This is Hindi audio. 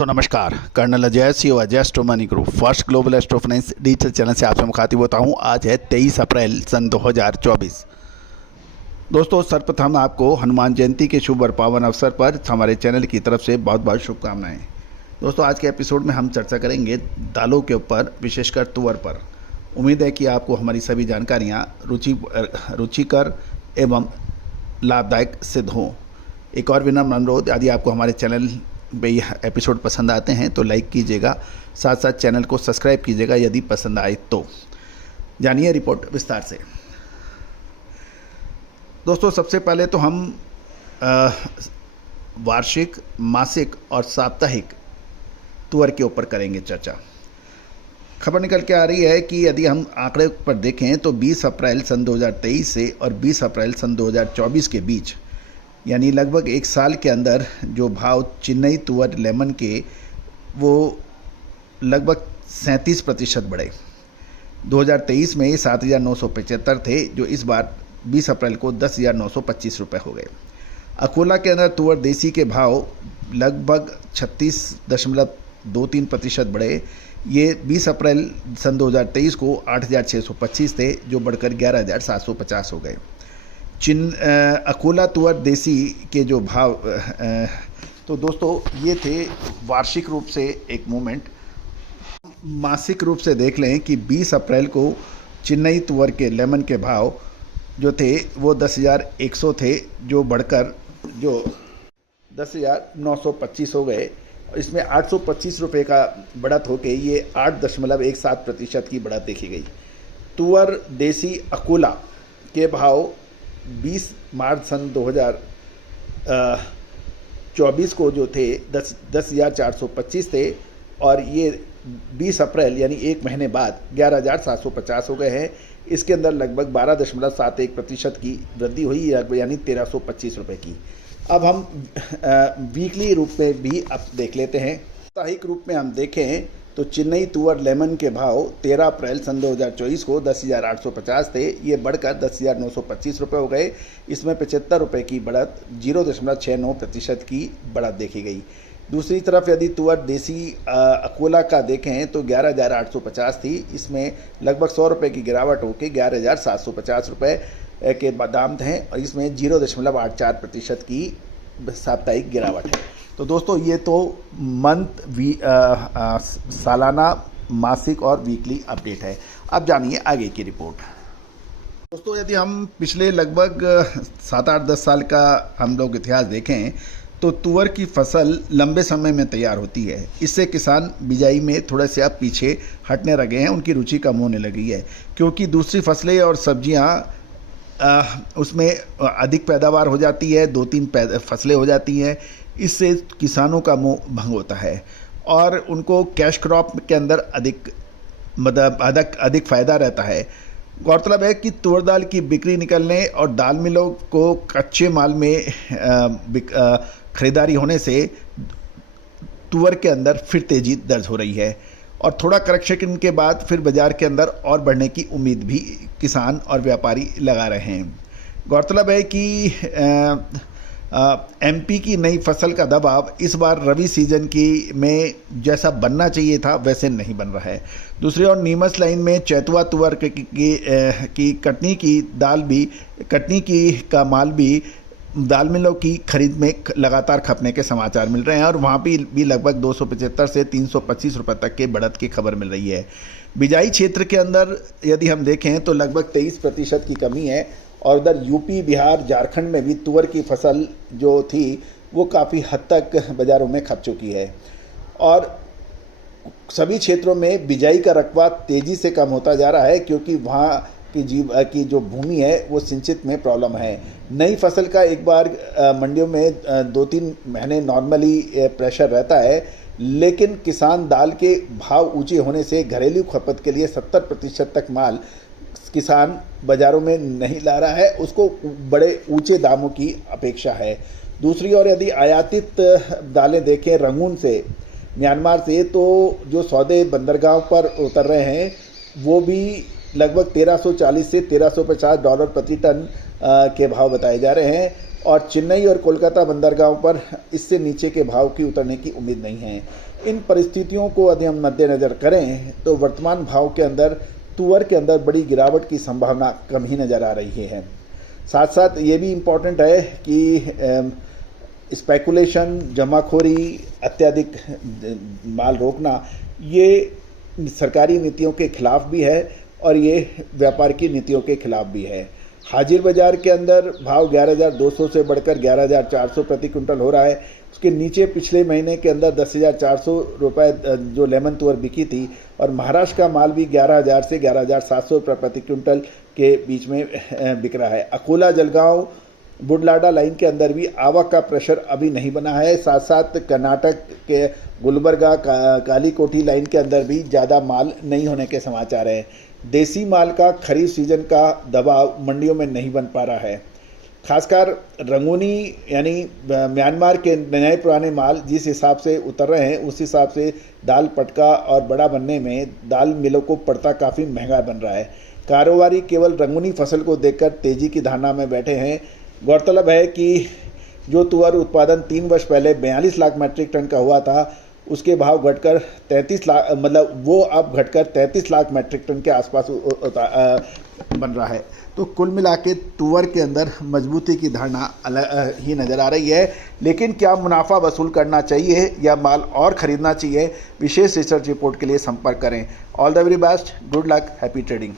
दोस्तों नमस्कार, colonel Ajay C Ajay astro money group first global astro finance digital channel से आपसे मुखातिब होता हूं। आज है 23 अप्रैल सन 2024। दोस्तों सर्वप्रथम आपको हनुमान जयंती के शुभ और पावन अवसर पर हमारे चैनल की तरफ से बहुत बहुत शुभकामनाएं। दोस्तों आज के एपिसोड में हम चर्चा करेंगे दालों के ऊपर, विशेषकर तुअर पर। उम्मीद है कि आपको हमारी सभी जानकारियाँ रुचिकर एवं लाभदायक सिद्ध हों। एक और विनम्र अनुरोध, यदि आपको हमारे चैनल पे यह एपिसोड पसंद आते हैं तो लाइक कीजिएगा, साथ साथ चैनल को सब्सक्राइब कीजिएगा यदि पसंद आए तो। जानिए रिपोर्ट विस्तार से। दोस्तों सबसे पहले तो हम वार्षिक, मासिक और साप्ताहिक तुअर के ऊपर करेंगे चर्चा। खबर निकल के आ रही है कि यदि हम आंकड़े पर देखें तो 20 अप्रैल सन 2023 से और 20 अप्रैल सन 2024 के बीच, यानी लगभग एक साल के अंदर जो भाव चेन्नई तुअर लेमन के वो लगभग 37% बढ़े। 2023 में 7,975 थे, जो इस बार 20 अप्रैल को 10,925 रुपये हो गए। अकोला के अंदर तुअर देसी के भाव लगभग 36.23% बढ़े। ये 20 अप्रैल सन 2023 को 8,625 थे, जो बढ़कर 11,750 हो गए। अकोला तुअर देसी के जो भाव तो दोस्तों ये थे वार्षिक रूप से एक मूवमेंट। मासिक रूप से देख लें कि 20 अप्रैल को चेन्नई तुअर के लेमन के भाव जो थे वो 10,100 थे, जो बढ़कर जो 10,925 हो गए। इसमें 825 रुपये का बढ़त होके ये 8.17% की बढ़त देखी गई। तुअर देसी अकोला के भाव 20 मार्च सन 2024 को जो थे 10,425 थे, और ये 20 अप्रैल यानी एक महीने बाद 11,750 हो गए हैं। इसके अंदर लगभग 12.71% की वृद्धि हुई, यानी 1,325 रुपये की। अब हम वीकली रूप में भी अब देख लेते हैं। साप्ताहिक रूप में हम देखें तो चेन्नई तुअर लेमन के भाव 13 अप्रैल सन 2024 को 10,850 थे, ये बढ़कर 10,925 रुपये हो गए। इसमें 75 रुपये की बढ़त, 0.69% की बढ़त देखी गई। दूसरी तरफ यदि तुअर देसी अकोला का देखें तो 11,850 थी, इसमें लगभग 100 रुपये की गिरावट होकर 11,750 रुपये के दाम थे, और इसमें 0.84% की साप्ताहिक गिरावट है। तो दोस्तों ये तो सालाना, मासिक और वीकली अपडेट है। अब जानिए आगे की रिपोर्ट। दोस्तों यदि हम पिछले लगभग 7-8-10 साल का हम लोग इतिहास देखें तो तुअर की फसल लंबे समय में तैयार होती है। इससे किसान बिजाई में थोड़े से अब पीछे हटने लगे हैं, उनकी रुचि कम होने लगी है, क्योंकि दूसरी फसलें और सब्जियां उसमें अधिक पैदावार हो जाती है, 2-3 फसलें हो जाती हैं। इससे किसानों का मुंह भंग होता है और उनको कैश क्रॉप के अंदर अधिक फ़ायदा रहता है। गौरतलब है कि तुअर दाल की बिक्री निकलने और दाल मिलों को कच्चे माल में खरीदारी होने से तुअर के अंदर फिर तेजी दर्ज हो रही है, और थोड़ा करेक्शन के बाद फिर बाज़ार के अंदर और बढ़ने की उम्मीद भी किसान और व्यापारी लगा रहे हैं। गौरतलब है कि एमपी की नई फसल का दबाव इस बार रबी सीजन में जैसा बनना चाहिए था वैसे नहीं बन रहा है। दूसरी ओर नीमच लाइन में चैतुआ तुअर की कटनी का माल भी दाल मिलों की खरीद में लगातार खपने के समाचार मिल रहे हैं, और वहाँ भी लगभग 275 से 325 रुपये तक के बढ़त की खबर मिल रही है। बिजाई क्षेत्र के अंदर यदि हम देखें तो लगभग 23% की कमी है, और उधर यूपी, बिहार, झारखंड में भी तुअर की फसल जो थी वो काफ़ी हद तक बाज़ारों में खप चुकी है, और सभी क्षेत्रों में बिजाई का रकबा तेज़ी से कम होता जा रहा है, क्योंकि वहाँ की जो भूमि है वो सिंचित में प्रॉब्लम है। नई फसल का एक बार मंडियों में 2-3 महीने नॉर्मली प्रेशर रहता है, लेकिन किसान दाल के भाव ऊंचे होने से घरेलू खपत के लिए 70% तक माल किसान बाज़ारों में नहीं ला रहा है, उसको बड़े ऊंचे दामों की अपेक्षा है। दूसरी ओर यदि आयातित दालें देखें रंगून से, म्यांमार से, तो जो सौदे बंदरगाह पर उतर रहे हैं वो भी लगभग $1,340 से $1,350 प्रति टन के भाव बताए जा रहे हैं और चेन्नई और कोलकाता बंदरगाहों पर इससे नीचे के भाव की उतरने की उम्मीद नहीं है। इन परिस्थितियों को यदि हम मद्देनज़र करें तो वर्तमान भाव के अंदर तुअर के अंदर बड़ी गिरावट की संभावना कम ही नज़र आ रही है। साथ साथ ये भी इम्पॉर्टेंट है कि स्पेकुलेशन, जमाखोरी, अत्यधिक माल रोकना ये सरकारी नीतियों के खिलाफ भी है और ये व्यापार की नीतियों के खिलाफ भी है। हाजिर बाजार के अंदर भाव 11,200 से बढ़कर 11,400 प्रति क्विंटल हो रहा है। उसके नीचे पिछले महीने के अंदर 10,400 रुपये जो लेमन तुअर बिकी थी और महाराष्ट्र का माल भी 11,000 से 11,700 रुपये प्रति क्विंटल के बीच में बिक रहा है। अकोला, जलगांव, बुढलाडा लाइन के अंदर भी आवक का प्रेशर अभी नहीं बना है। साथ साथ कर्नाटक के गुलबर्गा, कालीकोठी लाइन के अंदर भी ज़्यादा माल नहीं होने के समाचार हैं। देसी माल का खरीफ सीजन का दबाव मंडियों में नहीं बन पा रहा है। खासकर रंगूनी यानी म्यांमार के नए पुराने माल जिस हिसाब से उतर रहे हैं उस हिसाब से दाल पटका और बड़ा बनने में दाल मिलों को पड़ता काफ़ी महंगा बन रहा है। कारोबारी केवल रंगूनी फसल को देखकर तेज़ी की धारणा में बैठे हैं। गौरतलब है कि जो तुअर उत्पादन 3 वर्ष पहले 42 लाख मीट्रिक टन का हुआ था उसके भाव घटकर 33 लाख वो अब घटकर 33 लाख मीट्रिक टन के आसपास बन रहा है। तो कुल मिला के तुअर के अंदर मजबूती की धारणा अलग ही नज़र आ रही है। लेकिन क्या मुनाफा वसूल करना चाहिए या माल और ख़रीदना चाहिए? विशेष रिसर्च रिपोर्ट के लिए संपर्क करें। All the very best, good luck, happy trading.